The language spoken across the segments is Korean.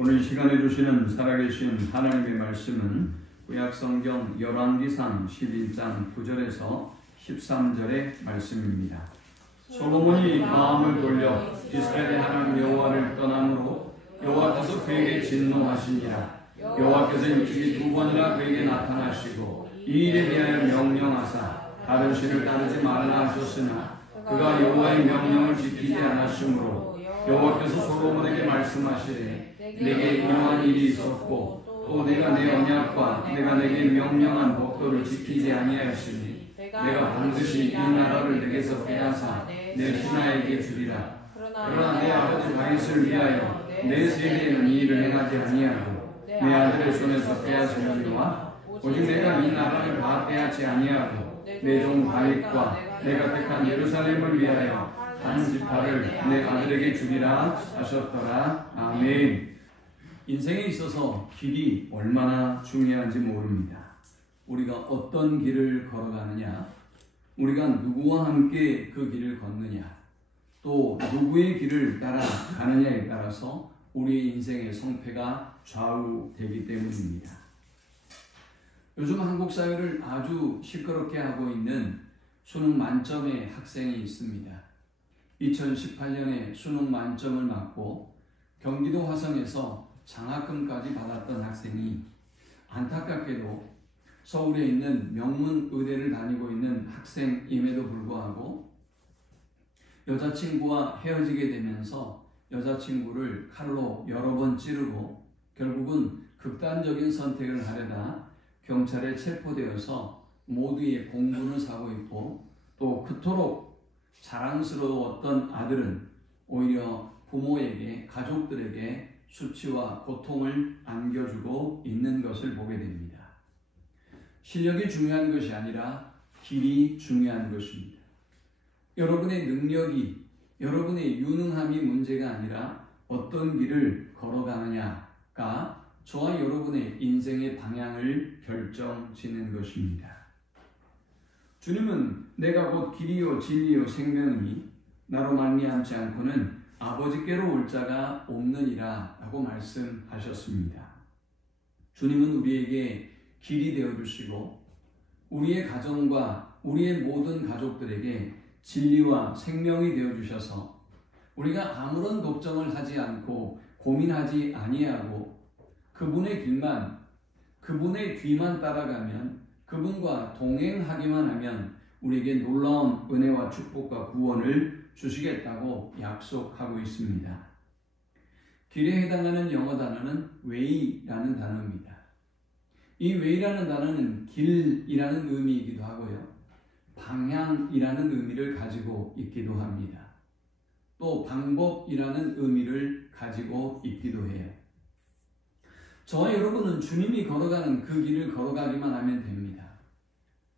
오늘 이 시간에 주시는 살아계신 하나님의 말씀은 구약성경 열왕기상 11장 9절에서 13절의 말씀입니다. 솔로몬이 마음을 돌려 이스라엘의 하나님 여호와를 떠남으로 여호와께서 그에게 진노하시니라. 여호와께서 일주일에 2번이나 그에게 나타나시고 이 일에 대하여 명령하사 다른 신을 따르지 말라 하셨으나 그가 여호와의 명령을 지키지 않았으므로 여호와께서 솔로몬에게 말씀하시되 내게 이러한 일이 있었고 또 내가 내 언약과 내가 내게 명령한 법도를 지키지 아니하였으니 내가 반드시 이 나라를 내게서 빼앗아 내 신하에게 주리라. 그러나 내 아버지 다윗을 위하여 내 세대에는 이 일을 행하지 아니하고 내 아들의 손에서 빼앗으려니와 오직 내가 이 나라를 다 빼앗지 아니하고 내 종 다윗과 내가 택한 예루살렘을 위하여 한 지파를 내 아들에게 주리라 하셨더라. 아멘. 인생에 있어서 길이 얼마나 중요한지 모릅니다. 우리가 어떤 길을 걸어가느냐, 우리가 누구와 함께 그 길을 걷느냐, 또 누구의 길을 따라가느냐에 따라서 우리의 인생의 성패가 좌우되기 때문입니다. 요즘 한국 사회를 아주 시끄럽게 하고 있는 수능 만점의 학생이 있습니다. 2018년에 수능 만점을 맞고 경기도 화성에서 장학금까지 받았던 학생이 안타깝게도 서울에 있는 명문 의대를 다니고 있는 학생임에도 불구하고 여자친구와 헤어지게 되면서 여자친구를 칼로 여러 번 찌르고 결국은 극단적인 선택을 하려다 경찰에 체포되어서 모두의 공분을 사고 있고, 또 그토록 자랑스러웠던 아들은 오히려 부모에게, 가족들에게 수치와 고통을 안겨주고 있는 것을 보게 됩니다. 실력이 중요한 것이 아니라 길이 중요한 것입니다. 여러분의 능력이, 여러분의 유능함이 문제가 아니라 어떤 길을 걸어가느냐가 저와 여러분의 인생의 방향을 결정짓는 것입니다. 주님은 내가 곧 길이요 진리요 생명이니 나로 말미암지 않고는 아버지께로 올 자가 없느니라 라고 말씀하셨습니다. 주님은 우리에게 길이 되어주시고 우리의 가정과 우리의 모든 가족들에게 진리와 생명이 되어주셔서 우리가 아무런 걱정을 하지 않고 고민하지 아니하고 그분의 길만, 그분의 뒤만 따라가면, 그분과 동행하기만 하면 우리에게 놀라운 은혜와 축복과 구원을 주시겠다고 약속하고 있습니다. 길에 해당하는 영어 단어는 way라는 단어입니다. 이 way라는 단어는 길이라는 의미이기도 하고요, 방향이라는 의미를 가지고 있기도 합니다. 또 방법이라는 의미를 가지고 있기도 해요. 저와 여러분은 주님이 걸어가는 그 길을 걸어가기만 하면 됩니다.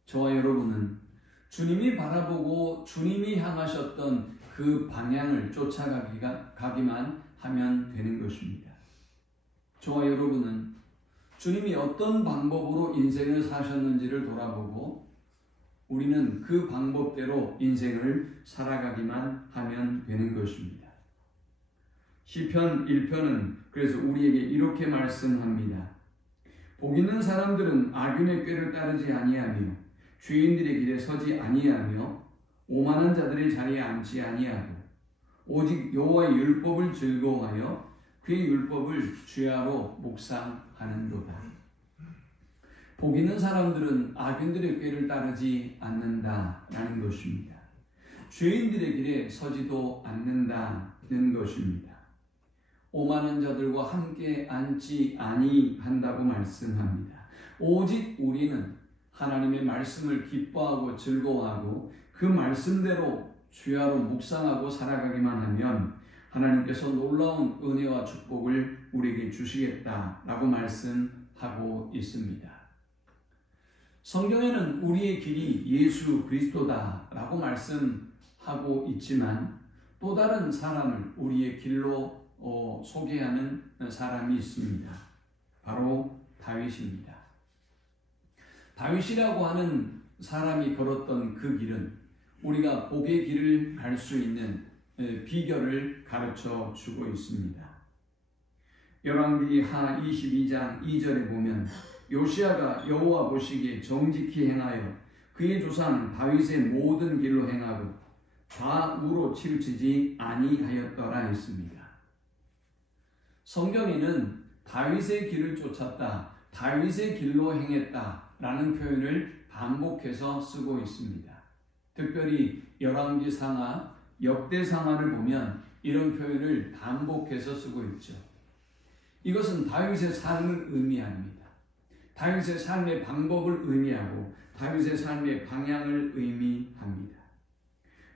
저와 여러분은 주님이 바라보고 주님이 향하셨던 그 방향을 쫓아가기만 하면 되는 것입니다. 저와 여러분은 주님이 어떤 방법으로 인생을 사셨는지를 돌아보고 우리는 그 방법대로 인생을 살아가기만 하면 되는 것입니다. 시편 1편은 그래서 우리에게 이렇게 말씀합니다. 복 있는 사람들은 악인의 꾀를 따르지 아니하며 죄인들의 길에 서지 아니하며 오만한 자들의 자리에 앉지 아니하고 오직 여호와의 율법을 즐거워하여 그의 율법을 주야로 묵상하는도다. 복 있는 사람들은 악인들의 꾀를 따르지 않는다라는 것입니다. 죄인들의 길에 서지도 않는다는 것입니다. 오만한 자들과 함께 앉지 아니한다고 말씀합니다. 오직 우리는 하나님의 말씀을 기뻐하고 즐거워하고 그 말씀대로 주야로 묵상하고 살아가기만 하면 하나님께서 놀라운 은혜와 축복을 우리에게 주시겠다라고 말씀하고 있습니다. 성경에는 우리의 길이 예수 그리스도다라고 말씀하고 있지만 또 다른 사람을 우리의 길로 소개하는 사람이 있습니다. 바로 다윗입니다. 다윗이라고 하는 사람이 걸었던 그 길은 우리가 복의 길을 갈 수 있는 비결을 가르쳐 주고 있습니다. 열왕기하 22장 2절에 보면 요시야가 여호와 보시기에 정직히 행하여 그의 조상 다윗의 모든 길로 행하고 좌우로 치우치지 아니하였더라 했습니다. 성경에는 다윗의 길을 쫓았다, 다윗의 길로 행했다라는 표현을 반복해서 쓰고 있습니다. 특별히 열왕기상하, 역대상하를 보면 이런 표현을 반복해서 쓰고 있죠. 이것은 다윗의 삶을 의미합니다. 다윗의 삶의 방법을 의미하고 다윗의 삶의 방향을 의미합니다.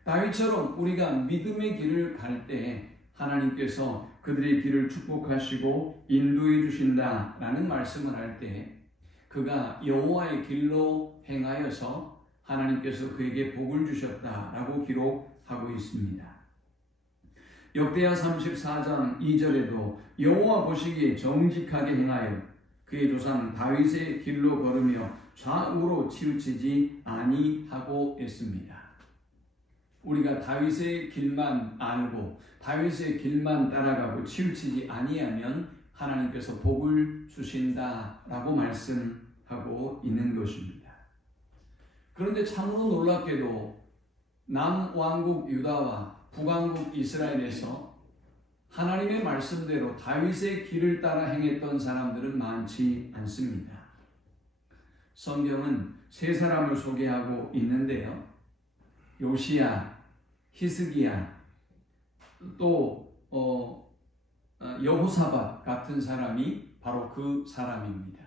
다윗처럼 우리가 믿음의 길을 갈 때 하나님께서 그들의 길을 축복하시고 인도해 주신다라는 말씀을 할 때 그가 여호와의 길로 행하여서 하나님께서 그에게 복을 주셨다라고 기록하고 있습니다. 역대하 34장 2절에도 여호와 보시기에 정직하게 행하여 그의 조상 다윗의 길로 걸으며 좌우로 치우치지 아니하고 있습니다. 우리가 다윗의 길만 알고 다윗의 길만 따라가고 치우치지 아니하면 하나님께서 복을 주신다라고 말씀하고 있는 것입니다. 그런데 참으로 놀랍게도 남왕국 유다와 북왕국 이스라엘에서 하나님의 말씀대로 다윗의 길을 따라 행했던 사람들은 많지 않습니다. 성경은 세 사람을 소개하고 있는데요. 요시야, 히스기야, 또 여호사밧 같은 사람이 바로 그 사람입니다.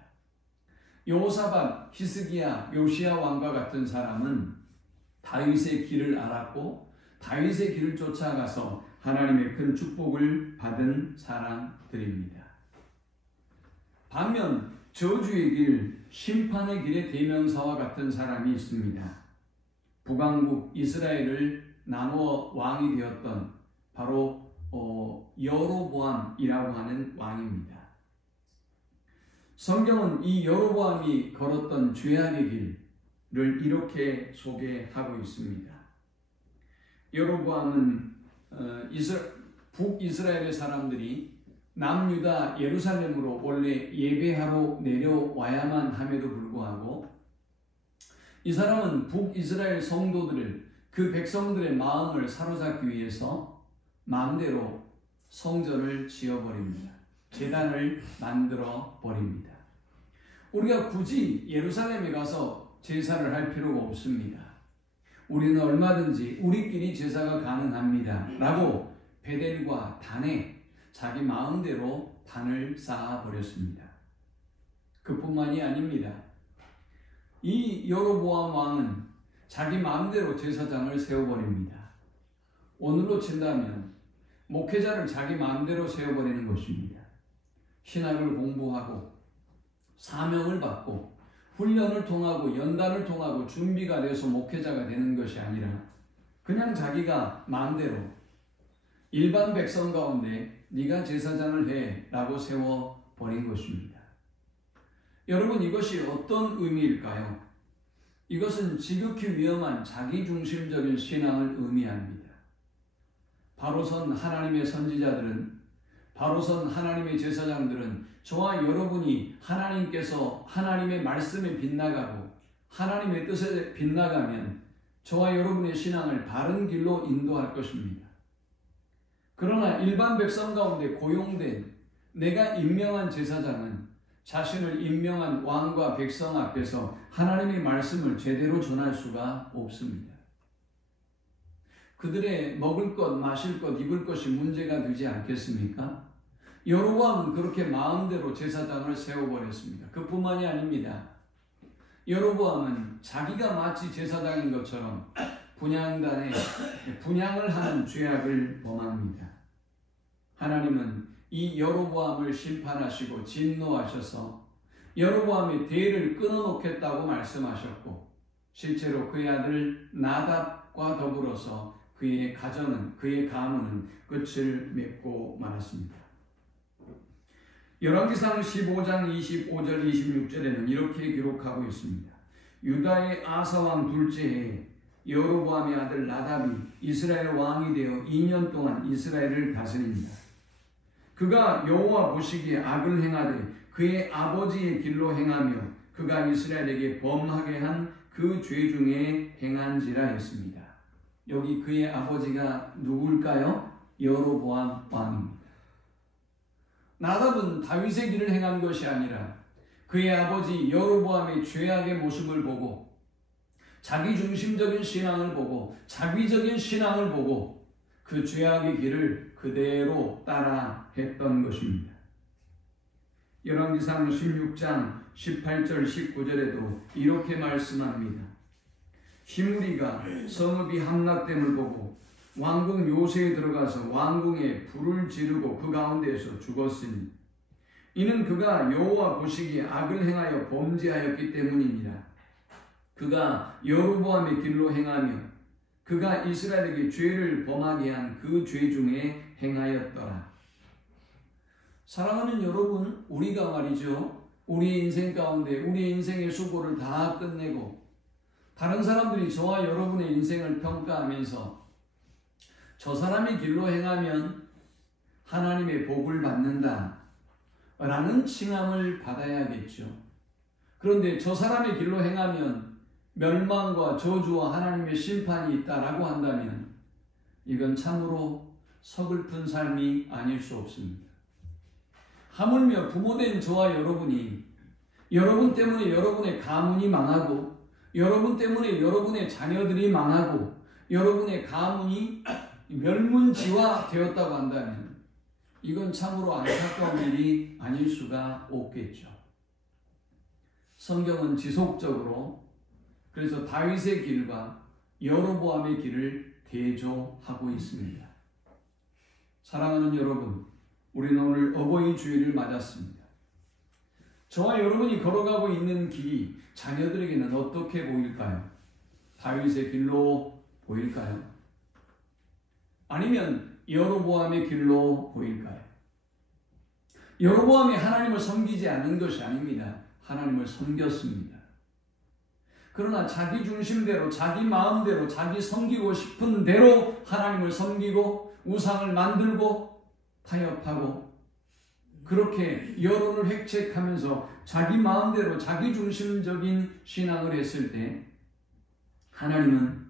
여호사밧, 히스기야, 요시야 왕과 같은 사람은 다윗의 길을 알았고 다윗의 길을 쫓아가서 하나님의 큰 축복을 받은 사람들입니다. 반면 저주의 길, 심판의 길의 대명사와 같은 사람이 있습니다. 북왕국 이스라엘을 나누어 왕이 되었던 바로 여로보암이라고 하는 왕입니다. 성경은 이 여로보암이 걸었던 죄악의 길을 이렇게 소개하고 있습니다. 여로보암은 북이스라엘의 사람들이 남유다 예루살렘으로 원래 예배하러 내려와야만 함에도 불구하고 이 사람은 북이스라엘 성도들을 그 백성들의 마음을 사로잡기 위해서 마음대로 성전을 지어버립니다. 제단을 만들어 버립니다. 우리가 굳이 예루살렘에 가서 제사를 할 필요가 없습니다. 우리는 얼마든지 우리끼리 제사가 가능합니다. 라고 베델과 단에 자기 마음대로 단을 쌓아버렸습니다. 그뿐만이 아닙니다. 이 여로보암 왕은 자기 마음대로 제사장을 세워버립니다. 오늘로 친다면 목회자를 자기 마음대로 세워버리는 것입니다. 신학을 공부하고 사명을 받고 훈련을 통하고 연단을 통하고 준비가 돼서 목회자가 되는 것이 아니라 그냥 자기가 마음대로 일반 백성 가운데 네가 제사장을 해 라고 세워버린 것입니다. 여러분, 이것이 어떤 의미일까요? 이것은 지극히 위험한 자기중심적인 신앙을 의미합니다. 바로선 하나님의 선지자들은, 바로선 하나님의 제사장들은 저와 여러분이 하나님께서 하나님의 말씀에 빗나가고 하나님의 뜻에 빗나가면 저와 여러분의 신앙을 바른 길로 인도할 것입니다. 그러나 일반 백성 가운데 고용된 내가 임명한 제사장은 자신을 임명한 왕과 백성 앞에서 하나님의 말씀을 제대로 전할 수가 없습니다. 그들의 먹을 것, 마실 것, 입을 것이 문제가 되지 않겠습니까? 여로보암은 그렇게 마음대로 제사장을 세워버렸습니다. 그뿐만이 아닙니다. 여로보암은 자기가 마치 제사장인 것처럼 분향단에 분향을 하는 죄악을 범합니다. 하나님은 이 여로보암을 심판하시고 진노하셔서 여로보암의 대를 끊어놓겠다고 말씀하셨고 실제로 그의 아들 나답과 더불어서 그의 가정은, 그의 가문은 끝을 맺고 말았습니다. 열왕기상 15장 25절 26절에는 이렇게 기록하고 있습니다. 유다의 아사왕 둘째 해에 여로보암의 아들 나답이 이스라엘 왕이 되어 2년 동안 이스라엘을 다스립니다. 그가 여호와 보시기에 악을 행하되 그의 아버지의 길로 행하며 그가 이스라엘에게 범하게 한 그 죄 중에 행한지라 했습니다. 여기 그의 아버지가 누굴까요? 여로보암 왕입니다. 나답은 다윗의 길을 행한 것이 아니라 그의 아버지 여로보암의 죄악의 모습을 보고 자기중심적인 신앙을 보고 자비적인 신앙을 보고 그 죄악의 길을 그대로 따라 했던 것입니다. 열왕기상 16장 18절 19절에도 이렇게 말씀합니다. 시므리가 성읍이 함락됨을 보고 왕궁 요새에 들어가서 왕궁에 불을 지르고 그 가운데에서 죽었으니 이는 그가 여호와 보시기에 악을 행하여 범죄하였기 때문이니라. 그가 여로보암의 길로 행하며 그가 이스라엘에게 죄를 범하게 한 그 죄 중에 행하였더라. 사랑하는 여러분, 우리가 말이죠, 우리의 인생 가운데 우리의 인생의 수고를 다 끝내고 다른 사람들이 저와 여러분의 인생을 평가하면서 저 사람의 길로 행하면 하나님의 복을 받는다 라는 칭함을 받아야겠죠. 그런데 저 사람의 길로 행하면 멸망과 저주와 하나님의 심판이 있다라고 한다면 이건 참으로 서글픈 삶이 아닐 수 없습니다. 하물며 부모된 저와 여러분이 여러분 때문에 여러분의 가문이 망하고 여러분 때문에 여러분의 자녀들이 망하고 여러분의 가문이 멸문지화 되었다고 한다면 이건 참으로 안타까운 일이 아닐 수가 없겠죠. 성경은 지속적으로 그래서 다윗의 길과 여로보암의 길을 대조하고 있습니다. 사랑하는 여러분, 우리는 오늘 어버이 주일을 맞았습니다. 저와 여러분이 걸어가고 있는 길이 자녀들에게는 어떻게 보일까요? 다윗의 길로 보일까요? 아니면 여로보암의 길로 보일까요? 여로보암이 하나님을 섬기지 않은 것이 아닙니다. 하나님을 섬겼습니다. 그러나 자기 중심대로, 자기 마음대로, 자기 섬기고 싶은 대로 하나님을 섬기고 우상을 만들고 타협하고 그렇게 여론을 획책하면서 자기 마음대로 자기 중심적인 신앙을 했을 때 하나님은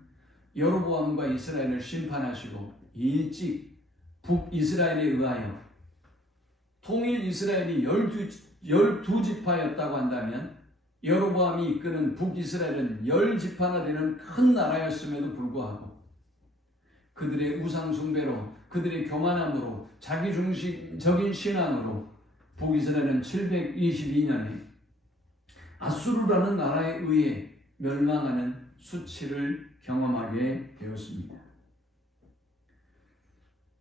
여로보암과 이스라엘을 심판하시고 일찍 북이스라엘에 의하여 통일 이스라엘이 12지파였다고 한다면 여로보암이 이끄는 북이스라엘은 10지파나 되는 큰 나라였음에도 불구하고 그들의 우상숭배로 그들의 교만함으로 자기중심적인 신앙으로 북이스라엘은 722년에 아수르라는 나라에 의해 멸망하는 수치를 경험하게 되었습니다.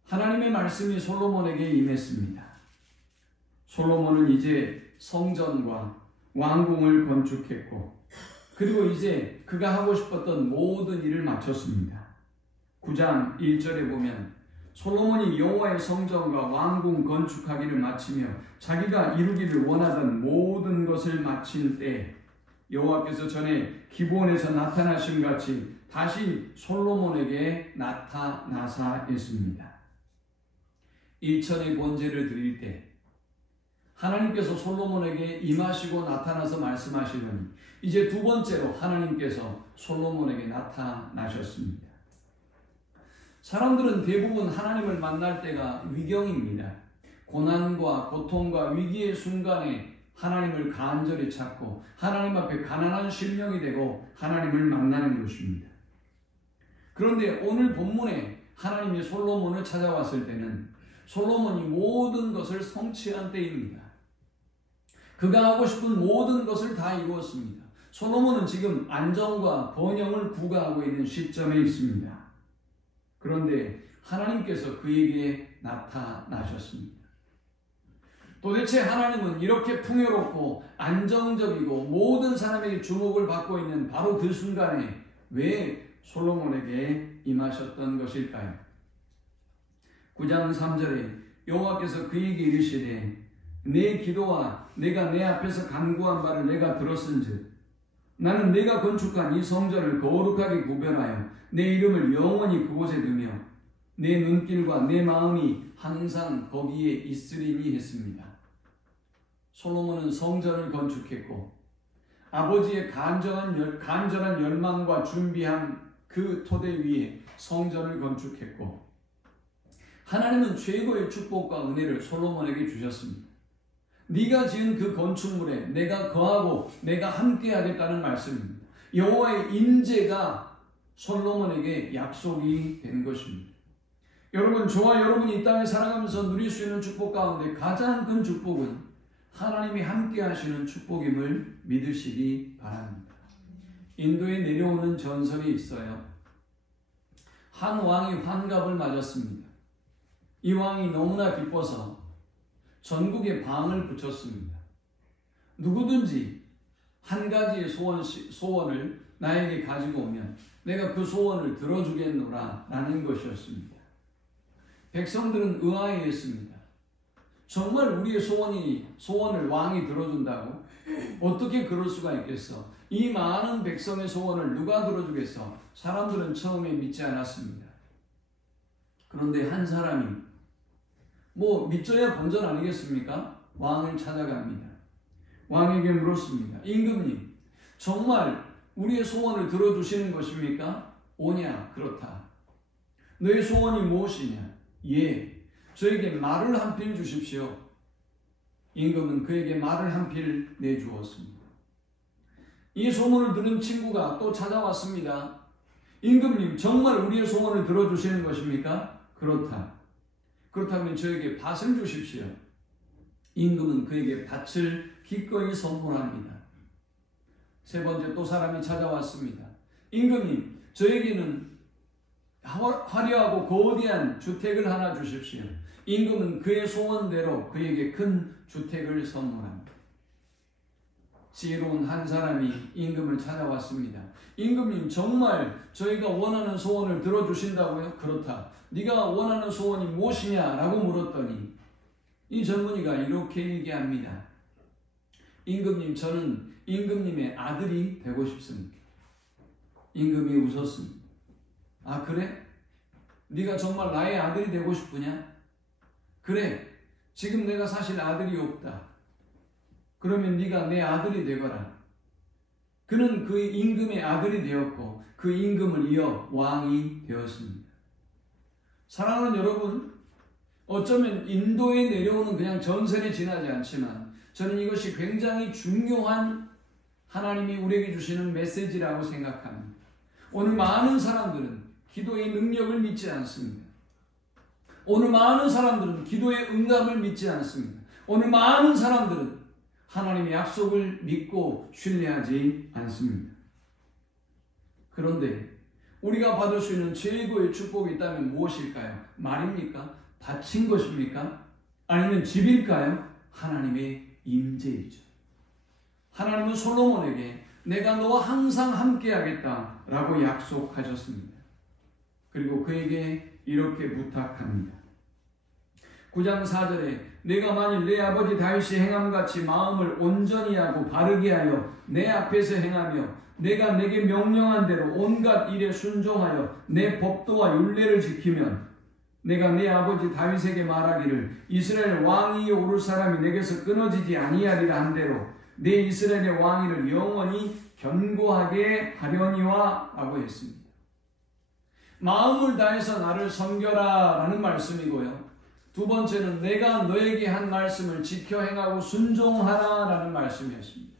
하나님의 말씀이 솔로몬에게 임했습니다. 솔로몬은 이제 성전과 왕궁을 건축했고 그리고 이제 그가 하고 싶었던 모든 일을 마쳤습니다. 9장 1절에 보면 솔로몬이 여호와의 성전과 왕궁 건축하기를 마치며 자기가 이루기를 원하던 모든 것을 마친 때 여호와께서 전에 기브온에서 나타나신 같이 다시 솔로몬에게 나타나사 했습니다. 일천의 번제를 드릴 때 하나님께서 솔로몬에게 임하시고 나타나서 말씀하시더니 이제 두 번째로 하나님께서 솔로몬에게 나타나셨습니다. 사람들은 대부분 하나님을 만날 때가 위경입니다. 고난과 고통과 위기의 순간에 하나님을 간절히 찾고 하나님 앞에 가난한 실명이 되고 하나님을 만나는 것입니다. 그런데 오늘 본문에 하나님이 솔로몬을 찾아왔을 때는 솔로몬이 모든 것을 성취한 때입니다. 그가 하고 싶은 모든 것을 다 이루었습니다. 솔로몬은 지금 안정과 번영을 구가하고 있는 시점에 있습니다. 그런데 하나님께서 그에게 나타나셨습니다. 도대체 하나님은 이렇게 풍요롭고 안정적이고 모든 사람에게 주목을 받고 있는 바로 그 순간에 왜 솔로몬에게 임하셨던 것일까요? 9장 3절에 여호와께서 그에게 이르시되 내 기도와 내가 내 앞에서 간구한 바를 내가 들었은즉 나는 내가 건축한 이 성전을 거룩하게 구별하여 내 이름을 영원히 그곳에 두며 내 눈길과 내 마음이 항상 거기에 있으리니 했습니다. 솔로몬은 성전을 건축했고 아버지의 간절한 열망과 준비한 그 토대 위에 성전을 건축했고 하나님은 최고의 축복과 은혜를 솔로몬에게 주셨습니다. 네가 지은 그 건축물에 내가 거하고 내가 함께 하겠다는 말씀입니다. 여호와의 임재가 솔로몬에게 약속이 된 것입니다. 여러분, 저와 여러분이 이 땅에 살아가면서 누릴 수 있는 축복 가운데 가장 큰 축복은 하나님이 함께 하시는 축복임을 믿으시기 바랍니다. 인도에 내려오는 전설이 있어요. 한 왕이 환갑을 맞았습니다. 이 왕이 너무나 기뻐서 전국에 방을 붙였습니다. 누구든지 한 가지의 소원을 나에게 가지고 오면 내가 그 소원을 들어주겠노라 라는 것이었습니다. 백성들은 의아해했습니다. 정말 우리의 소원을 왕이 들어준다고? 어떻게 그럴 수가 있겠어? 이 많은 백성의 소원을 누가 들어주겠어? 사람들은 처음에 믿지 않았습니다. 그런데 한 사람이 믿져야 본전 아니겠습니까? 왕을 찾아갑니다. 왕에게 물었습니다. 임금님, 정말 우리의 소원을 들어주시는 것입니까? 오냐? 그렇다. 너의 소원이 무엇이냐? 예, 저에게 말을 한 필 주십시오. 임금은 그에게 말을 한 필 내주었습니다. 이 소문을 들은 친구가 또 찾아왔습니다. 임금님, 정말 우리의 소원을 들어주시는 것입니까? 그렇다. 그렇다면 저에게 밭을 주십시오. 임금은 그에게 밭을 기꺼이 선물합니다. 세 번째 또 사람이 찾아왔습니다. 임금님, 저에게는 화려하고 거대한 주택을 하나 주십시오. 임금은 그의 소원대로 그에게 큰 주택을 선물합니다. 지혜로운 한 사람이 임금을 찾아왔습니다. 임금님, 정말 저희가 원하는 소원을 들어주신다고요? 그렇다. 네가 원하는 소원이 무엇이냐? 라고 물었더니 이 젊은이가 이렇게 얘기합니다. 임금님, 저는 임금님의 아들이 되고 싶습니다. 임금이 웃었습니다. 아, 그래? 네가 정말 나의 아들이 되고 싶으냐? 그래, 지금 내가 사실 아들이 없다. 그러면 네가 내 아들이 되거라. 그는 그 임금의 아들이 되었고 그 임금을 이어 왕이 되었습니다. 사랑하는 여러분, 어쩌면 인도에 내려오는 그냥 전설에 지나지 않지만 저는 이것이 굉장히 중요한 하나님이 우리에게 주시는 메시지라고 생각합니다. 오늘 많은 사람들은 기도의 능력을 믿지 않습니다. 오늘 많은 사람들은 기도의 응답을 믿지 않습니다. 오늘 많은 사람들은 하나님의 약속을 믿고 신뢰하지 않습니다. 그런데 우리가 받을 수 있는 최고의 축복이 있다면 무엇일까요? 말입니까? 바친 것입니까? 아니면 집일까요? 하나님의 임재이죠. 하나님은 솔로몬에게 내가 너와 항상 함께하겠다 라고 약속하셨습니다. 그리고 그에게 이렇게 부탁합니다. 9장 4절에 내가 만일 내 아버지 다윗이 행함같이 마음을 온전히 하고 바르게 하여 내 앞에서 행하며 내가 내게 명령한 대로 온갖 일에 순종하여 내 법도와 율례를 지키면 내가 내 아버지 다윗에게 말하기를 이스라엘 왕위에 오를 사람이 내게서 끊어지지 아니하리라 한 대로 내 이스라엘의 왕위를 영원히 견고하게 하려니와 라고 했습니다. 마음을 다해서 나를 섬겨라 라는 말씀이고요. 두 번째는 내가 너에게 한 말씀을 지켜 행하고 순종하라 라는 말씀이었습니다.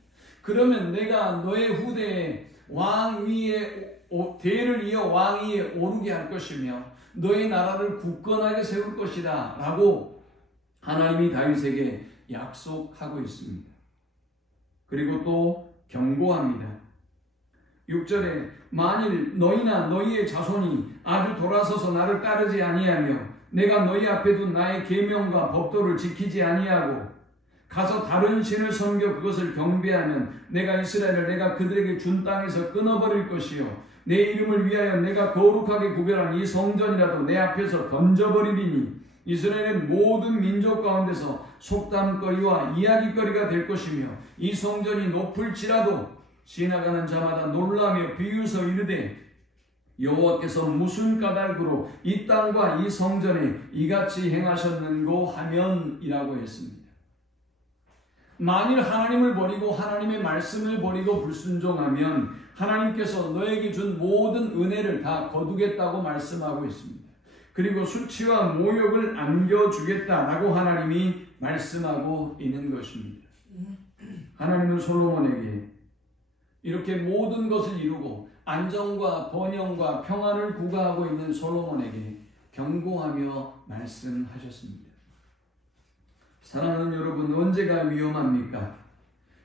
그러면 내가 너의 후대에 왕위에 대를 이어 왕위에 오르게 할 것이며 너의 나라를 굳건하게 세울 것이다 라고 하나님이 다윗에게 약속하고 있습니다. 그리고 또 경고합니다. 6절에 만일 너희나 너희의 자손이 아주 돌아서서 나를 따르지 아니하며 내가 너희 앞에 둔 나의 계명과 법도를 지키지 아니하고 가서 다른 신을 섬겨 그것을 경배하면 내가 이스라엘을 내가 그들에게 준 땅에서 끊어버릴 것이요 내 이름을 위하여 내가 거룩하게 구별한 이 성전이라도 내 앞에서 던져버리리니 이스라엘은 모든 민족 가운데서 속담거리와 이야기거리가 될 것이며 이 성전이 높을지라도 지나가는 자마다 놀라며 비웃어 이르되 여호와께서 무슨 까닭으로 이 땅과 이 성전에 이같이 행하셨는고 하면이라고 했습니다. 만일 하나님을 버리고 하나님의 말씀을 버리고 불순종하면 하나님께서 너에게 준 모든 은혜를 다 거두겠다고 말씀하고 있습니다. 그리고 수치와 모욕을 안겨주겠다라고 하나님이 말씀하고 있는 것입니다. 하나님은 솔로몬에게 이렇게 모든 것을 이루고 안정과 번영과 평안을 구가하고 있는 솔로몬에게 경고하며 말씀하셨습니다. 사랑하는 여러분, 언제가 위험합니까?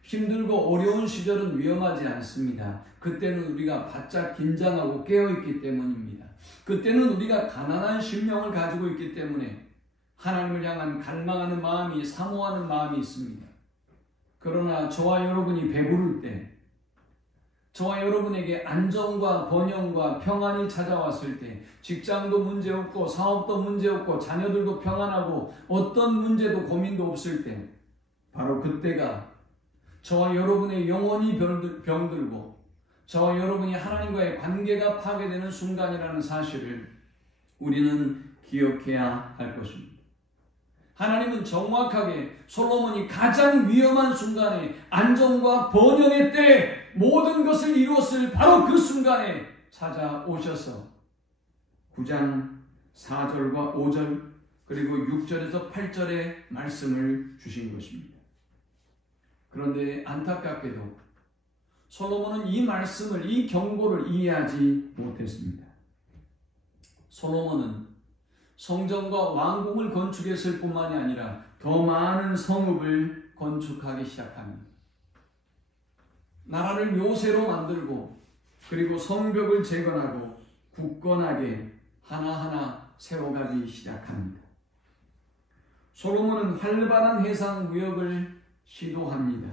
힘들고 어려운 시절은 위험하지 않습니다. 그때는 우리가 바짝 긴장하고 깨어있기 때문입니다. 그때는 우리가 가난한 심령을 가지고 있기 때문에 하나님을 향한 갈망하는 마음이, 사모하는 마음이 있습니다. 그러나 저와 여러분이 배부를 때, 저와 여러분에게 안정과 번영과 평안이 찾아왔을 때, 직장도 문제없고 사업도 문제없고 자녀들도 평안하고 어떤 문제도 고민도 없을 때, 바로 그때가 저와 여러분의 영혼이 병들고 저와 여러분이 하나님과의 관계가 파괴되는 순간이라는 사실을 우리는 기억해야 할 것입니다. 하나님은 정확하게 솔로몬이 가장 위험한 순간에 안정과 번영의 때에 모든 것을 이루었을 바로 그 순간에 찾아오셔서 9장 4절과 5절 그리고 6절에서 8절의 말씀을 주신 것입니다. 그런데 안타깝게도 솔로몬은 이 말씀을, 이 경고를 이해하지 못했습니다. 솔로몬은 성전과 왕궁을 건축했을 뿐만이 아니라 더 많은 성읍을 건축하기 시작합니다. 나라를 요새로 만들고 그리고 성벽을 재건하고 굳건하게 하나하나 세워가기 시작합니다. 솔로몬은 활발한 해상 무역을 시도합니다.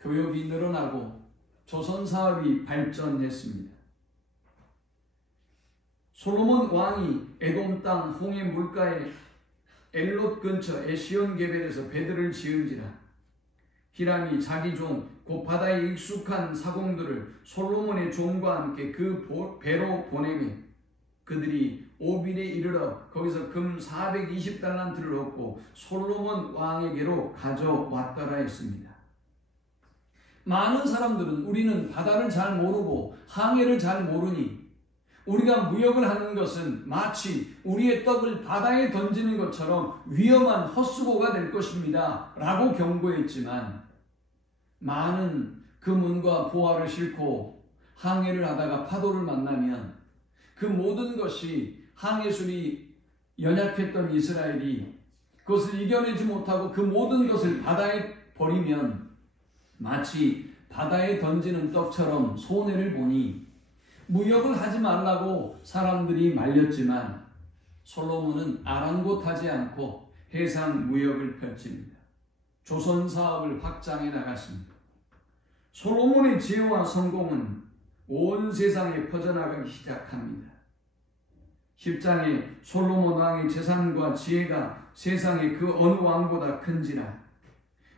교역이 늘어나고 조선 사업이 발전했습니다. 솔로몬 왕이 에돔 땅 홍해 물가의 엘롯 근처 에시온 게벨에서 배들을 지은지라 히람이 자기 종 곧 바다에 익숙한 사공들을 솔로몬의 종과 함께 그 배로 보내며 그들이 오빌에 이르러 거기서 금 420달란트를 얻고 솔로몬 왕에게로 가져왔더라 했습니다. 많은 사람들은 우리는 바다를 잘 모르고 항해를 잘 모르니 우리가 무역을 하는 것은 마치 우리의 떡을 바다에 던지는 것처럼 위험한 헛수고가 될 것입니다 라고 경고했지만 많은 금은과 보화를 싣고 항해를 하다가 파도를 만나면 그 모든 것이 항해술이 연약했던 이스라엘이 그것을 이겨내지 못하고 그 모든 것을 바다에 버리면 마치 바다에 던지는 떡처럼 손해를 보니 무역을 하지 말라고 사람들이 말렸지만 솔로몬은 아랑곳하지 않고 해상 무역을 펼칩니다. 조선 사업을 확장해 나갔습니다. 솔로몬의 지혜와 성공은 온 세상에 퍼져나가기 시작합니다. 10장에 솔로몬 왕의 재산과 지혜가 세상의 그 어느 왕보다 큰지라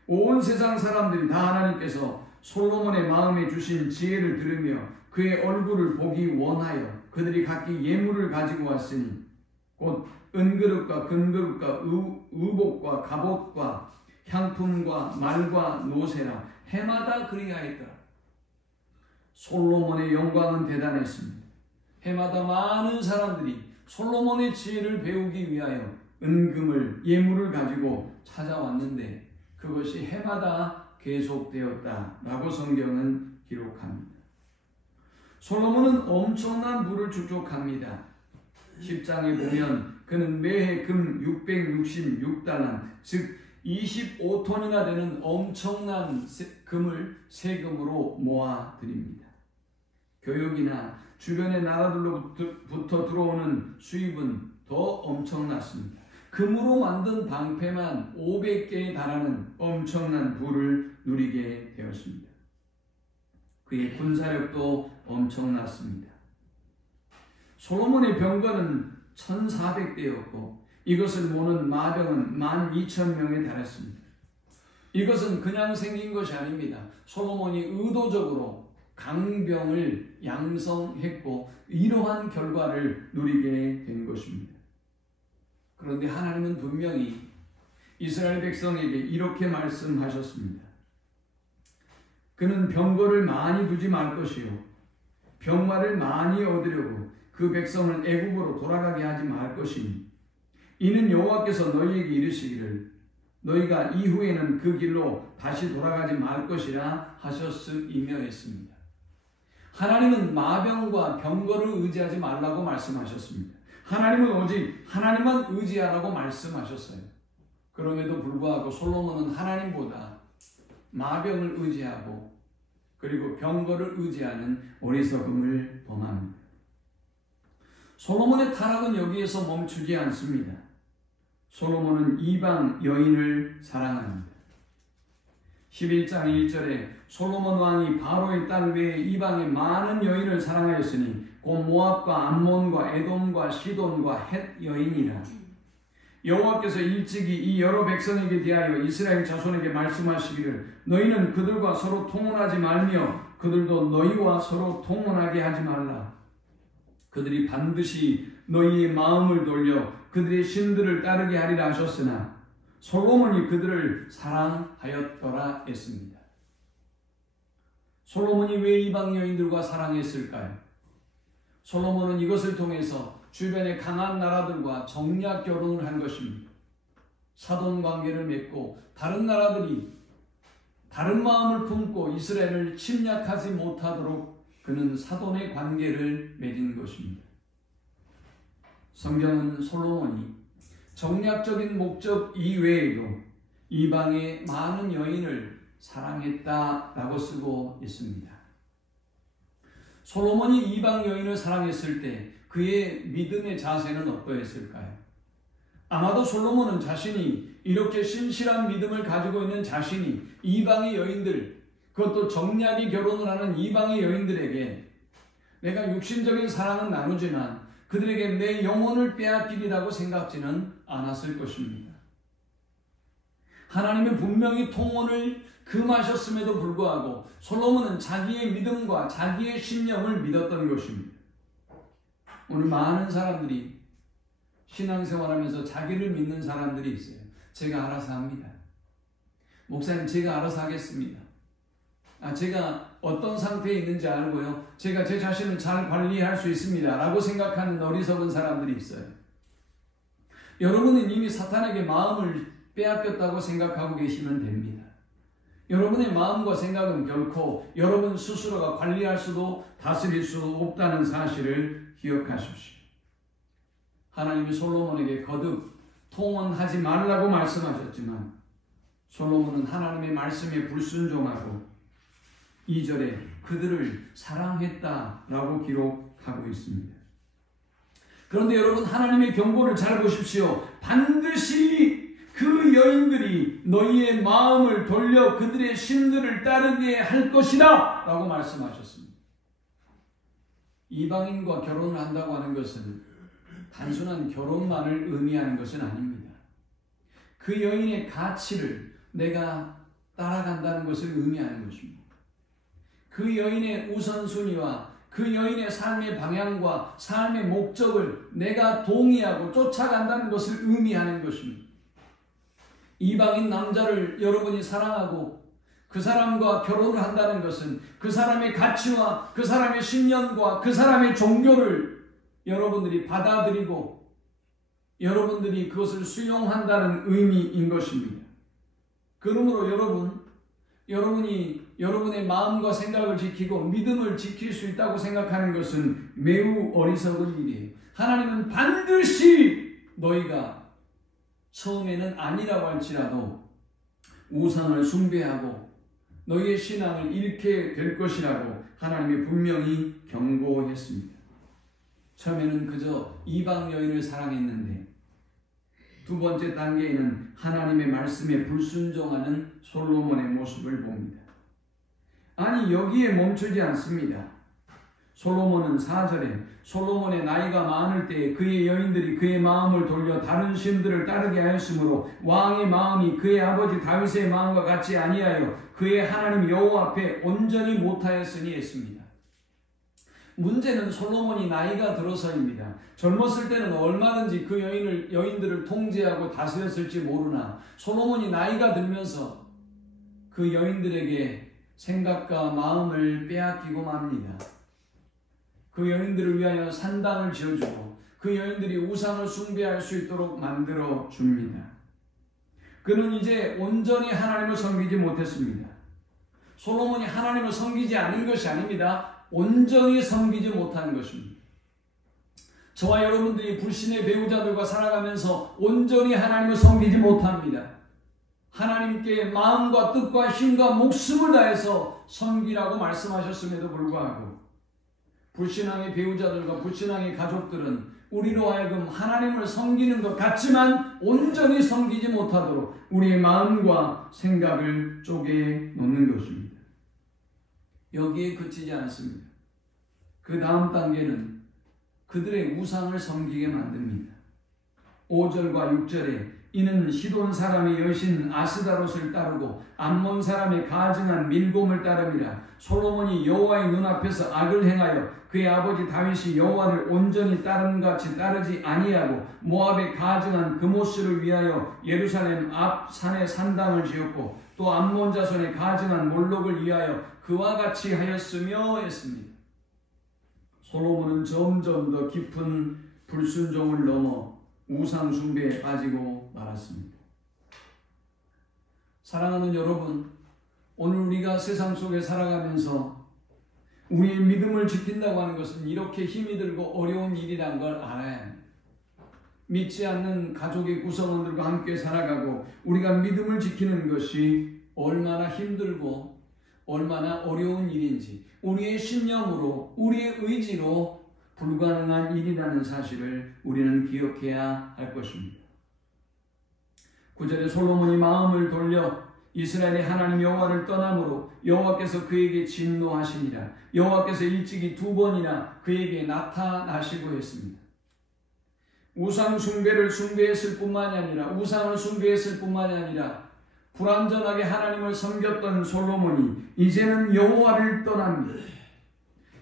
온 세상 사람들이 다 하나님께서 솔로몬의 마음에 주신 지혜를 들으며 그의 얼굴을 보기 원하여 그들이 각기 예물을 가지고 왔으니 곧 은그릇과 금그릇과 의복과 갑옷과 향품과 말과 노새라 해마다 그리하였더라. 솔로몬의 영광은 대단했습니다. 해마다 많은 사람들이 솔로몬의 지혜를 배우기 위하여 은금을 예물을 가지고 찾아왔는데 그것이 해마다 계속되었다라고 성경은 기록합니다. 솔로몬은 엄청난 부를 축적합니다. 10장에 보면 그는 매해 금 666달란트 즉 25톤이나 되는 엄청난 금을 세금으로 모아드립니다. 교역이나 주변의 나라들로부터 들어오는 수입은 더 엄청났습니다. 금으로 만든 방패만 500개에 달하는 엄청난 부를 누리게 되었습니다. 그의 군사력도 엄청났습니다. 솔로몬의 병거는 1400대였고 이것을 모는 마병은 12,000명에 달했습니다. 이것은 그냥 생긴 것이 아닙니다. 솔로몬이 의도적으로 강병을 양성했고 이러한 결과를 누리게 된 것입니다. 그런데 하나님은 분명히 이스라엘 백성에게 이렇게 말씀하셨습니다. 그는 병거를 많이 두지 말 것이요 병마를 많이 얻으려고 그 백성을 애굽으로 돌아가게 하지 말 것이니 이는 여호와께서 너희에게 이르시기를 너희가 이후에는 그 길로 다시 돌아가지 말 것이라 하셨음이며 했습니다. 하나님은 마병과 병거를 의지하지 말라고 말씀하셨습니다. 하나님은 오직 하나님만 의지하라고 말씀하셨어요. 그럼에도 불구하고 솔로몬은 하나님보다 마병을 의지하고 그리고 병거를 의지하는 어리석음을 범합니다. 솔로몬의 타락은 여기에서 멈추지 않습니다. 솔로몬은 이방 여인을 사랑합니다. 11장 1절에 솔로몬 왕이 바로의 딸 외에 이방의 많은 여인을 사랑하였으니 곧 모압과 암몬과 에돔과 시돈과 헷 여인이라. 여호와께서 일찍이 이 여러 백성에게 대하여 이스라엘 자손에게 말씀하시기를 너희는 그들과 서로 통혼하지 말며 그들도 너희와 서로 통혼하게 하지 말라. 그들이 반드시 너희의 마음을 돌려 그들의 신들을 따르게 하리라 하셨으나 솔로몬이 그들을 사랑하였더라 했습니다. 솔로몬이 왜 이방 여인들과 사랑했을까요? 솔로몬은 이것을 통해서 주변의 강한 나라들과 정략 결혼을 한 것입니다. 사돈 관계를 맺고 다른 나라들이 다른 마음을 품고 이스라엘을 침략하지 못하도록 그는 사돈의 관계를 맺은 것입니다. 성경은 솔로몬이 정략적인 목적 이외에도 이방의 많은 여인을 사랑했다라고 쓰고 있습니다. 솔로몬이 이방 여인을 사랑했을 때 그의 믿음의 자세는 어떠했을까요? 아마도 솔로몬은 자신이 이렇게 신실한 믿음을 가지고 있는 자신이 이방의 여인들, 그것도 정략이 결혼을 하는 이방의 여인들에게 내가 육신적인 사랑은 나누지만 그들에게 내 영혼을 빼앗기리라고 생각지는 않았을 것입니다. 하나님은 분명히 통혼을 금하셨음에도 불구하고 솔로몬은 자기의 믿음과 자기의 신념을 믿었던 것입니다. 오늘 많은 사람들이 신앙생활하면서 자기를 믿는 사람들이 있어요. 제가 알아서 합니다. 목사님, 제가 알아서 하겠습니다. 제가 어떤 상태에 있는지 알고요. 제가 제 자신을 잘 관리할 수 있습니다. 라고 생각하는 어리석은 사람들이 있어요. 여러분은 이미 사탄에게 마음을 빼앗겼다고 생각하고 계시면 됩니다. 여러분의 마음과 생각은 결코 여러분 스스로가 관리할 수도 다스릴 수도 없다는 사실을 기억하십시오. 하나님이 솔로몬에게 거듭 통혼하지 말라고 말씀하셨지만 솔로몬은 하나님의 말씀에 불순종하고 2절에 그들을 사랑했다라고 기록하고 있습니다. 그런데 여러분, 하나님의 경고를 잘 보십시오. 반드시 그 여인들이 너희의 마음을 돌려 그들의 신들을 따르게 할 것이다 라고 말씀하셨습니다. 이방인과 결혼을 한다고 하는 것은 단순한 결혼만을 의미하는 것은 아닙니다. 그 여인의 가치를 내가 따라간다는 것을 의미하는 것입니다. 그 여인의 우선순위와 그 여인의 삶의 방향과 삶의 목적을 내가 동의하고 쫓아간다는 것을 의미하는 것입니다. 이방인 남자를 여러분이 사랑하고 그 사람과 결혼을 한다는 것은 그 사람의 가치와 그 사람의 신념과 그 사람의 종교를 여러분들이 받아들이고 여러분들이 그것을 수용한다는 의미인 것입니다. 그러므로 여러분이 여러분의 마음과 생각을 지키고 믿음을 지킬 수 있다고 생각하는 것은 매우 어리석은 일이에요. 하나님은 반드시 너희가 처음에는 아니라고 할지라도 우상을 숭배하고 너희의 신앙을 잃게 될 것이라고 하나님이 분명히 경고했습니다. 처음에는 그저 이방 여인을 사랑했는데 두 번째 단계에는 하나님의 말씀에 불순종하는 솔로몬의 모습을 봅니다. 아니, 여기에 멈추지 않습니다. 솔로몬은 4절에 솔로몬의 나이가 많을 때에 그의 여인들이 그의 마음을 돌려 다른 신들을 따르게 하였으므로 왕의 마음이 그의 아버지 다윗의 마음과 같이 아니하여 그의 하나님 여호와 앞에 온전히 못하였으니 했습니다. 문제는 솔로몬이 나이가 들어서입니다. 젊었을 때는 얼마든지 그 여인들을 통제하고 다스렸을지 모르나 솔로몬이 나이가 들면서 그 여인들에게 생각과 마음을 빼앗기고 맙니다. 그 여인들을 위하여 산당을 지어주고 그 여인들이 우상을 숭배할 수 있도록 만들어 줍니다. 그는 이제 온전히 하나님을 섬기지 못했습니다. 솔로몬이 하나님을 섬기지 않은 것이 아닙니다. 온전히 섬기지 못한 것입니다. 저와 여러분들이 불신의 배우자들과 살아가면서 온전히 하나님을 섬기지 못합니다. 하나님께 마음과 뜻과 힘과 목숨을 다해서 섬기라고 말씀하셨음에도 불구하고 불신앙의 배우자들과 불신앙의 가족들은 우리로 하여금 하나님을 섬기는 것 같지만 온전히 섬기지 못하도록 우리의 마음과 생각을 쪼개놓는 것입니다. 여기에 그치지 않습니다. 그 다음 단계는 그들의 우상을 섬기게 만듭니다. 5절과 6절에 이는 시돈 사람의 여신 아스다롯을 따르고 암몬 사람의 가증한 밀곰을 따름이라. 솔로몬이 여호와의 눈앞에서 악을 행하여 그의 아버지 다윗이 여호와를 온전히 따름같이 따르지 아니하고 모압의 가증한 그모스를 위하여 예루살렘 앞 산에 산당을 지었고 또 암몬 자손의 가증한 몰록을 위하여 그와 같이 하였으며 했습니다. 솔로몬은 점점 더 깊은 불순종을 넘어 우상 숭배에 빠지고 말았습니다. 사랑하는 여러분, 오늘 우리가 세상 속에 살아가면서 우리의 믿음을 지킨다고 하는 것은 이렇게 힘이 들고 어려운 일이란 걸 알아야 합니다. 믿지 않는 가족의 구성원들과 함께 살아가고 우리가 믿음을 지키는 것이 얼마나 힘들고 얼마나 어려운 일인지 우리의 신념으로 우리의 의지로 불가능한 일이라는 사실을 우리는 기억해야 할 것입니다. 9절에 솔로몬이 마음을 돌려 이스라엘의 하나님 여호와를 떠남으로 여호와께서 그에게 진노하시니라. 여호와께서 일찍이 2번이나 그에게 나타나시고 했습니다. 우상 숭배를 숭배했을 뿐만이 아니라 우상을 숭배했을 뿐만이 아니라 불완전하게 하나님을 섬겼던 솔로몬이 이제는 여호와를 떠납니다.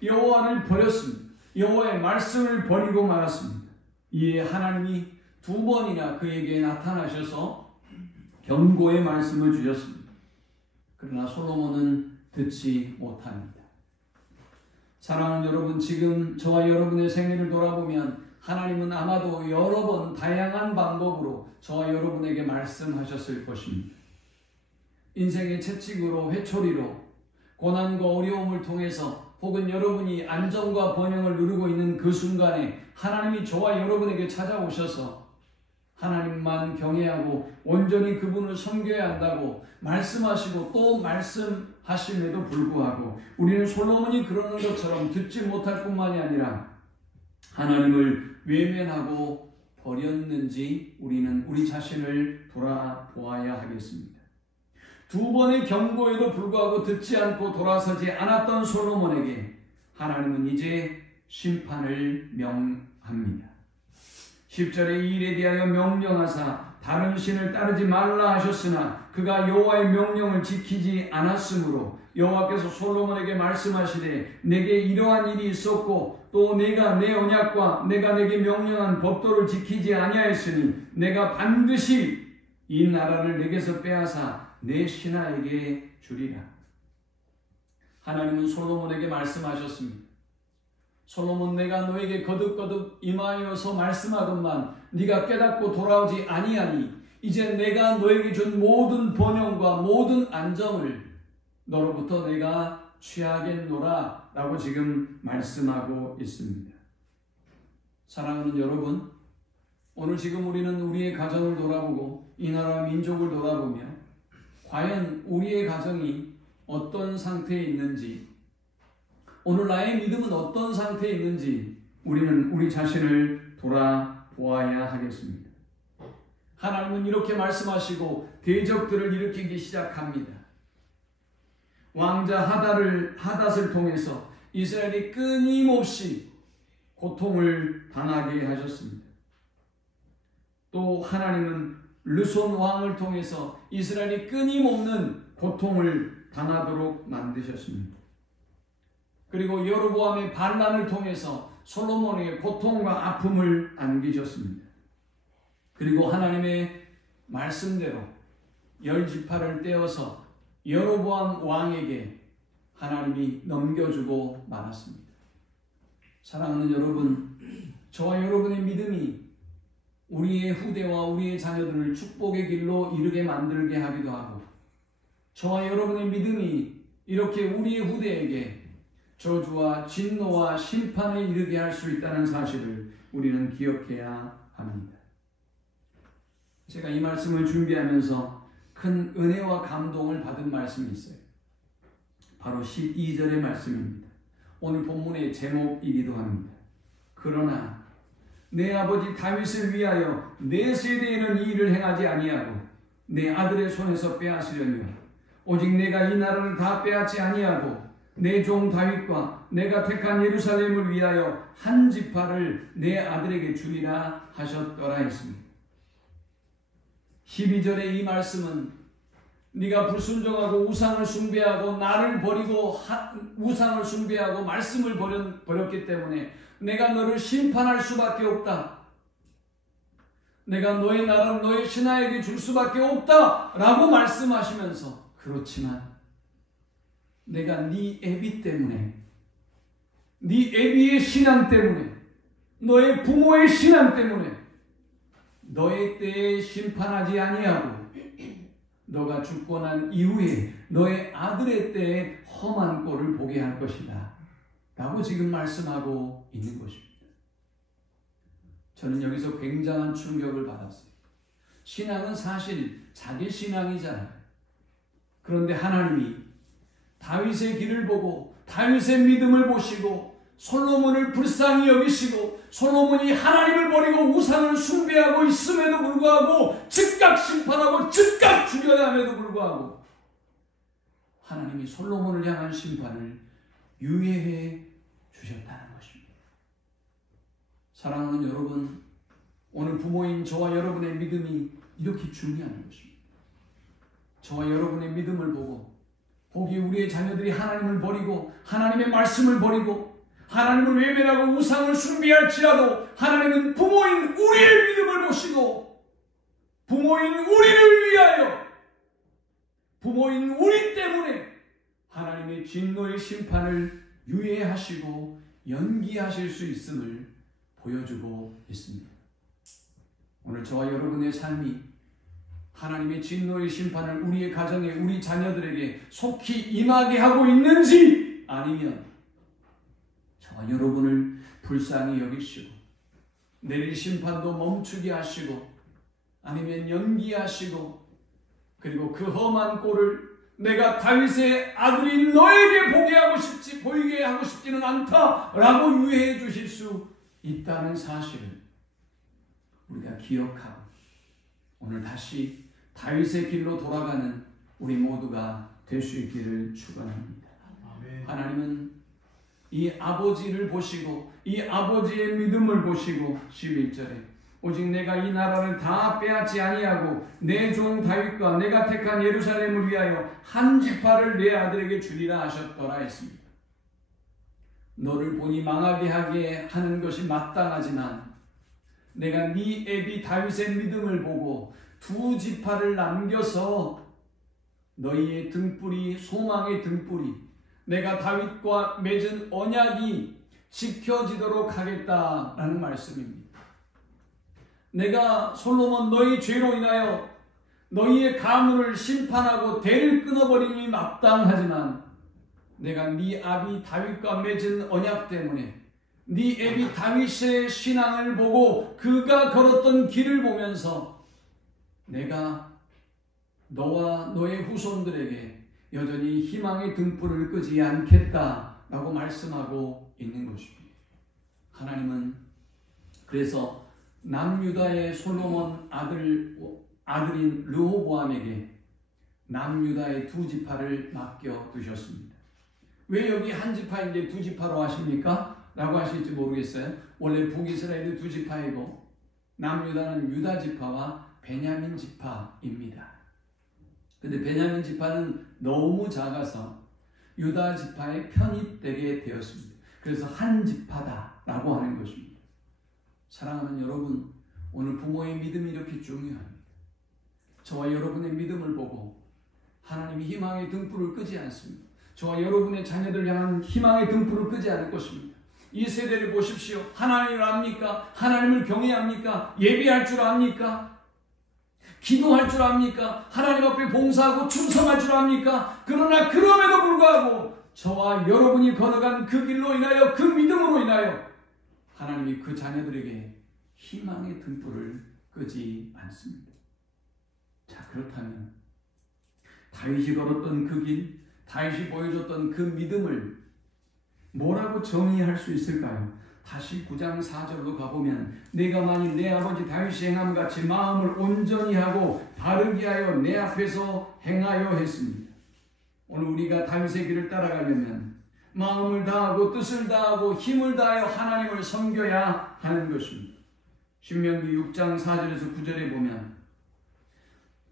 여호와를 버렸습니다. 여호와의 말씀을 버리고 말았습니다. 이에 하나님이 2번이나 그에게 나타나셔서 경고의 말씀을 주셨습니다. 그러나 솔로몬은 듣지 못합니다. 사랑하는 여러분, 지금 저와 여러분의 생애를 돌아보면 하나님은 아마도 여러 번 다양한 방법으로 저와 여러분에게 말씀하셨을 것입니다. 인생의 채찍으로, 회초리로, 고난과 어려움을 통해서 혹은 여러분이 안정과 번영을 누리고 있는 그 순간에 하나님이 저와 여러분에게 찾아오셔서 하나님만 경외하고 온전히 그분을 섬겨야 한다고 말씀하시고 또 말씀하심에도 불구하고 우리는 솔로몬이 그러는 것처럼 듣지 못할 뿐만이 아니라 하나님을 외면하고 버렸는지 우리는 우리 자신을 돌아보아야 하겠습니다. 2번의 경고에도 불구하고 듣지 않고 돌아서지 않았던 솔로몬에게 하나님은 이제 심판을 명합니다. 10절에 이 일에 대하여 명령하사 다른 신을 따르지 말라 하셨으나 그가 여호와의 명령을 지키지 않았으므로 여호와께서 솔로몬에게 말씀하시되 내게 이러한 일이 있었고 또 내가 내 언약과 내가 내게 명령한 법도를 지키지 아니하였으니 내가 반드시 이 나라를 내게서 빼앗아 내 신하에게 주리라. 하나님은 솔로몬에게 말씀하셨습니다. 솔로몬, 내가 너에게 거듭거듭 임하여서 말씀하건만 네가 깨닫고 돌아오지 아니하니 이제 내가 너에게 준 모든 번영과 모든 안정을 너로부터 내가 취하겠노라 라고 지금 말씀하고 있습니다. 사랑하는 여러분, 오늘 지금 우리는 우리의 가정을 돌아보고 이 나라와 민족을 돌아보며 과연 우리의 가정이 어떤 상태에 있는지, 오늘 나의 믿음은 어떤 상태에 있는지 우리는 우리 자신을 돌아보아야 하겠습니다. 하나님은 이렇게 말씀하시고 대적들을 일으키기 시작합니다. 왕자 하닷을 통해서 이스라엘이 끊임없이 고통을 당하게 하셨습니다. 또 하나님은 르손 왕을 통해서 이스라엘이 끊임없는 고통을 당하도록 만드셨습니다. 그리고 여로보암의 반란을 통해서 솔로몬에게 고통과 아픔을 안기셨습니다. 그리고 하나님의 말씀대로 10지파를 떼어서 여로보암 왕에게 하나님이 넘겨주고 말았습니다. 사랑하는 여러분, 저와 여러분의 믿음이 우리의 후대와 우리의 자녀들을 축복의 길로 이르게 만들게 하기도 하고, 저와 여러분의 믿음이 이렇게 우리의 후대에게 저주와 진노와 심판에 이르게 할 수 있다는 사실을 우리는 기억해야 합니다. 제가 이 말씀을 준비하면서 큰 은혜와 감동을 받은 말씀이 있어요. 바로 12절의 말씀입니다. 오늘 본문의 제목이기도 합니다. 그러나 내 아버지 다윗을 위하여 내 세대에는 이 일을 행하지 아니하고 내 아들의 손에서 빼앗으려니와 오직 내가 이 나라를 다 빼앗지 아니하고 내 종 다윗과 내가 택한 예루살렘을 위하여 한 지파를 내 아들에게 주리라 하셨더라 했습니다. 12절의 이 말씀은 네가 불순종하고 우상을 숭배하고 나를 버리고 우상을 숭배하고 말씀을 버렸기 때문에 내가 너를 심판할 수밖에 없다. 내가 너의 나라를 너의 신하에게 줄 수밖에 없다 라고 말씀하시면서, 그렇지만 내가 네 애비 때문에, 네 애비의 신앙 때문에, 너의 부모의 신앙 때문에 너의 때에 심판하지 아니하고 너가 죽고 난 이후에 너의 아들의 때에 험한 꼴을 보게 할 것이다 라고 지금 말씀하고 있는 것입니다. 저는 여기서 굉장한 충격을 받았어요. 신앙은 사실 자기 신앙이잖아요. 그런데 하나님이 다윗의 길을 보고 다윗의 믿음을 보시고 솔로몬을 불쌍히 여기시고 솔로몬이 하나님을 버리고 우상을 숭배하고 있음에도 불구하고 즉각 심판하고 즉각 죽여야 함에도 불구하고 하나님이 솔로몬을 향한 심판을 유예해 주셨다는 것입니다. 사랑하는 여러분, 오늘 부모인 저와 여러분의 믿음이 이렇게 중요한 것입니다. 저와 여러분의 믿음을 보고 혹이 우리의 자녀들이 하나님을 버리고 하나님의 말씀을 버리고 하나님을 외면하고 우상을 숭배할지라도 하나님은 부모인 우리의 믿음을 보시고 부모인 우리를 위하여 부모인 우리 때문에 하나님의 진노의 심판을 유예하시고 연기하실 수 있음을 보여주고 있습니다. 오늘 저와 여러분의 삶이 하나님의 진노의 심판을 우리의 가정에 우리 자녀들에게 속히 임하게 하고 있는지, 아니면 저와 여러분을 불쌍히 여기시고 내릴 심판도 멈추게 하시고 아니면 연기하시고 그리고 그 험한 꼴을 내가 다윗의 아들인 너에게 보이게 하고 싶지는 않다라고 유예해 주실 수 있다는 사실을 우리가 기억하고 오늘 다시 다윗의 길로 돌아가는 우리 모두가 될 수 있기를 축원합니다. 하나님은 이 아버지를 보시고 이 아버지의 믿음을 보시고 11절에 오직 내가 이 나라를 다 빼앗지 아니하고 내 종 다윗과 내가 택한 예루살렘을 위하여 한 지파를 내 아들에게 주리라 하셨더라 했습니다. 너를 본이 망하게 하게 하는 것이 마땅하지만 내가 네 애비 다윗의 믿음을 보고 두 지파를 남겨서 너희의 등불이 소망의 등불이 내가 다윗과 맺은 언약이 지켜지도록 하겠다라는 말씀입니다. 내가 솔로몬 너희 죄로 인하여 너희의 가문을 심판하고 대를 끊어버리니 마땅하지만 내가 네 아비 다윗과 맺은 언약 때문에 네 애비 다윗의 신앙을 보고 그가 걸었던 길을 보면서 내가 너와 너의 후손들에게 여전히 희망의 등불을 끄지 않겠다라고 말씀하고 있는 것입니다. 하나님은 그래서 남유다의 솔로몬 아들인 르호보암에게 남유다의 두 지파를 맡겨두셨습니다. 왜 여기 한 지파인데 두 지파로 하십니까? 라고 하실지 모르겠어요. 원래 북이스라엘이 두 지파이고 남유다는 유다 지파와 베냐민 지파입니다. 근데 베냐민 지파는 너무 작아서 유다 지파에 편입되게 되었습니다. 그래서 한 지파다라고 하는 것입니다. 사랑하는 여러분, 오늘 부모의 믿음이 이렇게 중요합니다. 저와 여러분의 믿음을 보고 하나님이 희망의 등불을 끄지 않습니다. 저와 여러분의 자녀들 향한 희망의 등불을 끄지 않을 것입니다. 이 세대를 보십시오. 하나님을 압니까? 하나님을 경외합니까? 예배할 줄 압니까? 기도할 줄 압니까? 하나님 앞에 봉사하고 충성할 줄 압니까? 그러나 그럼에도 불구하고 저와 여러분이 걸어간 그 길로 인하여, 그 믿음으로 인하여 하나님이 그 자녀들에게 희망의 등불을 끄지 않습니다. 자, 그렇다면 다윗이 걸었던 그 길, 다윗이 보여줬던 그 믿음을 뭐라고 정의할 수 있을까요? 다시 9장 4절로 가보면 내가 만일 내 아버지 다윗이 행함같이 마음을 온전히 하고 바르게 하여 내 앞에서 행하여 했습니다. 오늘 우리가 다윗의 길을 따라가려면 마음을 다하고 뜻을 다하고 힘을 다하여 하나님을 섬겨야 하는 것입니다. 신명기 6장 4절에서 9절에 보면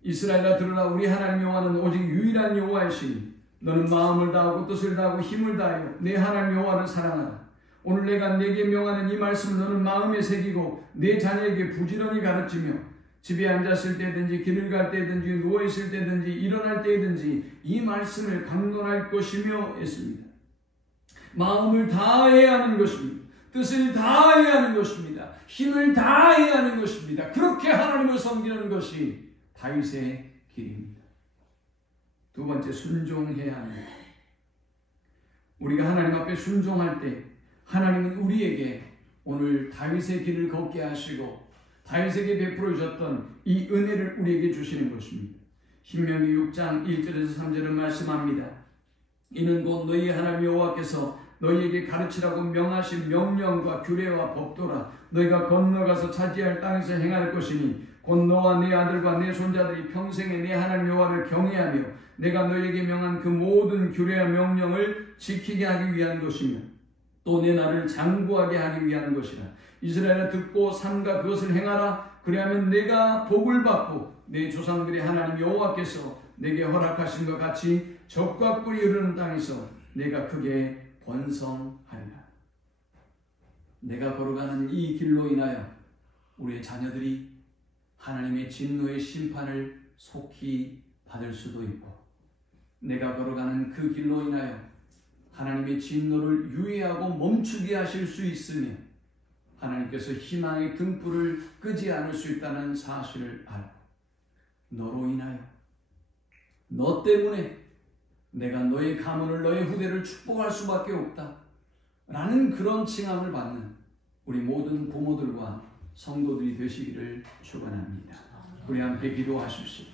이스라엘아 들으라, 우리 하나님 여호와는 오직 유일한 여호와이시니 너는 마음을 다하고 뜻을 다하고 힘을 다하여 내 하나님 여호와를 사랑하라. 오늘 내가 내게 명하는 이 말씀을 너는 마음에 새기고 내 자녀에게 부지런히 가르치며 집에 앉았을 때든지 길을 갈 때든지 누워있을 때든지 일어날 때든지 이 말씀을 강론할 것이며 했습니다. 마음을 다해야 하는 것입니다. 뜻을 다해야 하는 것입니다. 힘을 다해야 하는 것입니다. 그렇게 하나님을 섬기는 것이 다윗의 길입니다. 두 번째, 순종해야 합니다. 우리가 하나님 앞에 순종할 때 하나님은 우리에게 오늘 다윗의 길을 걷게 하시고 다윗에게 베풀어 주셨던 이 은혜를 우리에게 주시는 것입니다. 신명기 6장 1절에서 3절은 말씀합니다. 이는 곧 너희 하나님 여호와께서 너희에게 가르치라고 명하신 명령과 규례와 법도라. 너희가 건너가서 차지할 땅에서 행할 것이니 곧 너와 내 아들과 내 손자들이 평생에 내 하나님 여호와를 경외하며 내가 너희에게 명한 그 모든 규례와 명령을 지키게 하기 위한 것이며 또 내 나를 장구하게 하기 위한 것이라. 이스라엘아 듣고 삼가 그것을 행하라. 그리하면 내가 복을 받고 내 조상들의 하나님 여호와께서 내게 허락하신 것 같이 젖과 꿀이 흐르는 땅에서 내가 크게 번성하리라. 내가 걸어가는 이 길로 인하여 우리의 자녀들이 하나님의 진노의 심판을 속히 받을 수도 있고 내가 걸어가는 그 길로 인하여 하나님의 진노를 유예하고 멈추게 하실 수 있으며 하나님께서 희망의 등불을 끄지 않을 수 있다는 사실을 알고 너로 인하여 너 때문에 내가 너의 가문을 너의 후대를 축복할 수밖에 없다 라는 그런 칭함을 받는 우리 모든 부모들과 성도들이 되시기를 축원합니다. 우리 함께 기도하십시오.